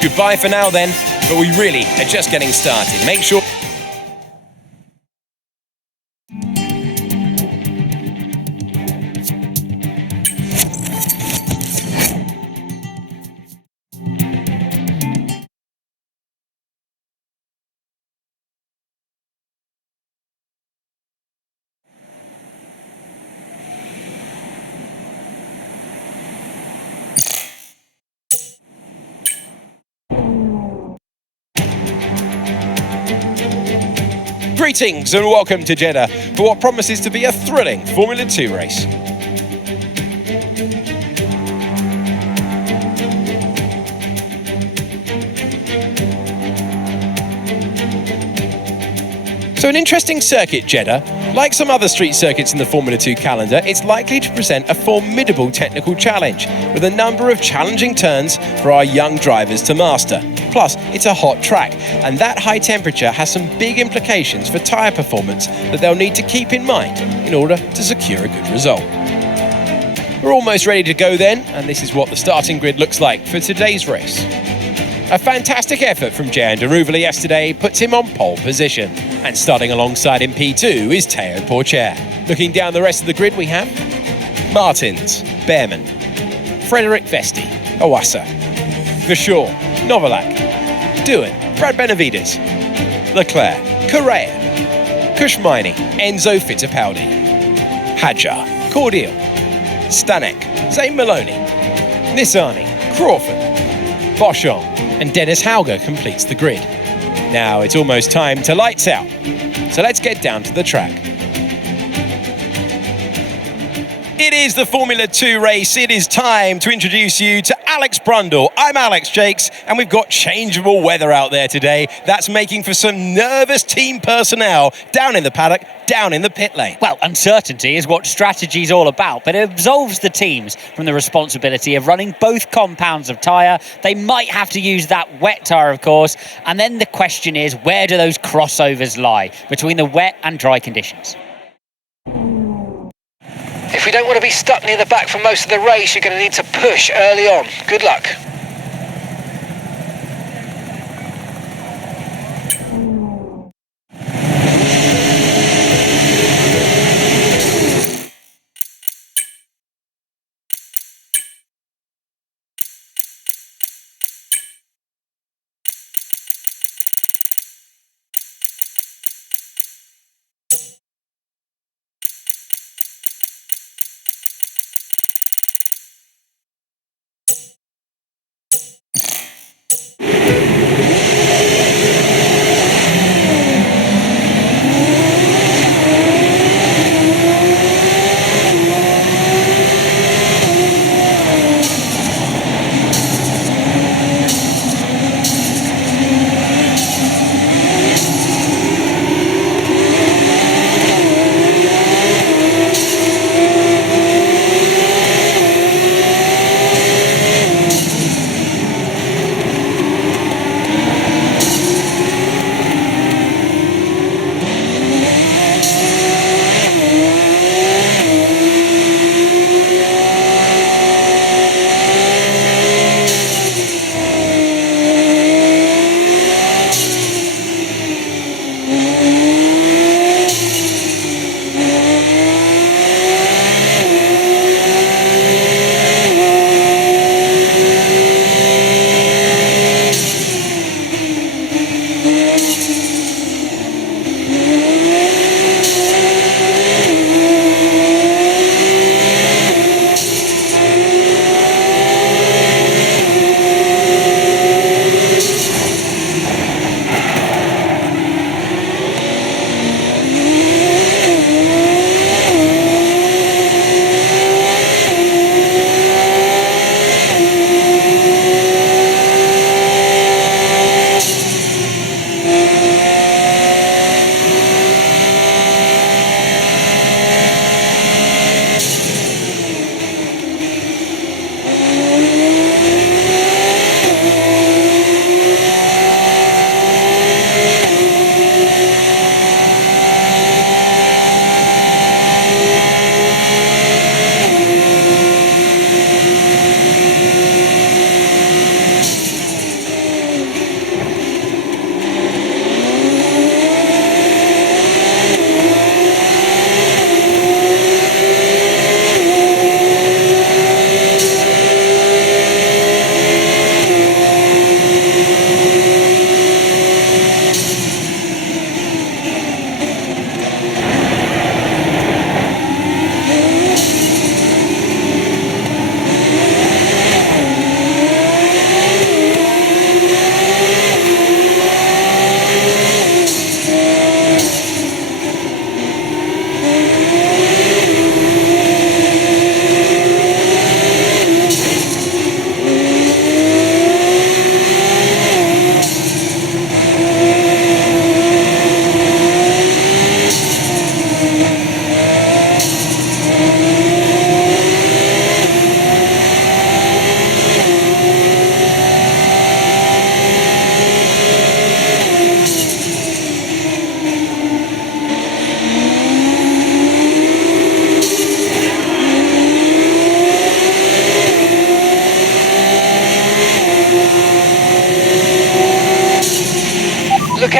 Goodbye for now then, but we really are just getting started. Make sure... Greetings and welcome to Jeddah for what promises to be a thrilling Formula 2 race. So an interesting circuit, Jeddah. Like some other street circuits in the Formula 2 calendar, it's likely to present a formidable technical challenge, with a number of challenging turns for our young drivers to master. Plus, it's a hot track, and that high temperature has some big implications for tyre performance that they'll need to keep in mind in order to secure a good result. We're almost ready to go then, and this is what the starting grid looks like for today's race. A fantastic effort from Jehan Daruvala yesterday puts him on pole position. And starting alongside in P2 is Théo Pourchaire. Looking down the rest of the grid we have Martins, Behrman, Frederic Vesti, Owasa, Gashore, Novalak, Doohan, Brad Benavides, Leclerc, Correa, Kushmaini, Enzo Fittipaldi, Hadjar, Cordial, Stanek, Zane Maloney, Nissani, Crawford, Boschon, and Dennis Hauger completes the grid. Now it's almost time to lights out, so let's get down to the track. It is the Formula 2 race. It is time to introduce you to Alex Brundle. I'm Alex Jakes, and we've got changeable weather out there today. That's making for some nervous team personnel down in the paddock, down in the pit lane. Well, uncertainty is what strategy is all about, but it absolves the teams from the responsibility of running both compounds of tyre. They might have to use that wet tyre, of course, and then the question is, where do those crossovers lie between the wet and dry conditions? If we don't want to be stuck near the back for most of the race, you're going to need to push early on. Good luck.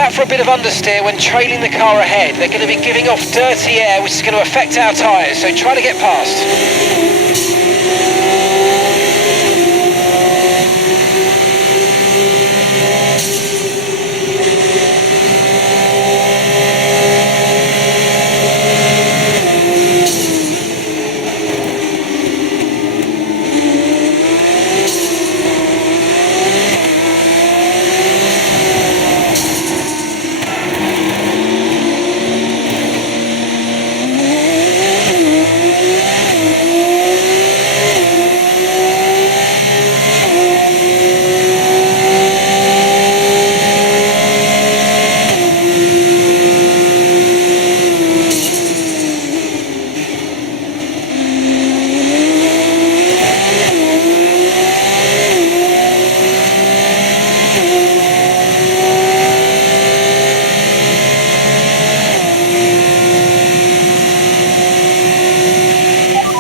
out for a bit of understeer when trailing the car ahead. They're going to be giving off dirty air, which is going to affect our tyres, so try to get past.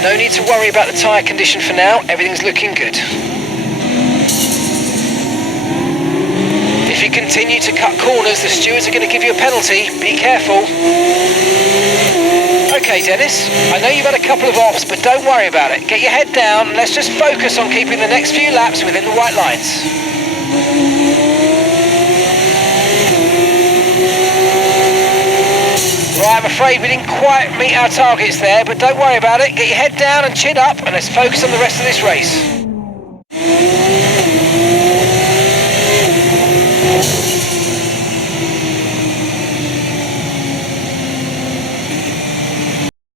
No need to worry about the tyre condition for now, everything's looking good. If you continue to cut corners, the stewards are going to give you a penalty, be careful. Okay Dennis, I know you've had a couple of offs, but don't worry about it. Get your head down and let's just focus on keeping the next few laps within the white lines. Right, I'm afraid we didn't quite meet our targets there, but don't worry about it. Get your head down and chin up, and let's focus on the rest of this race.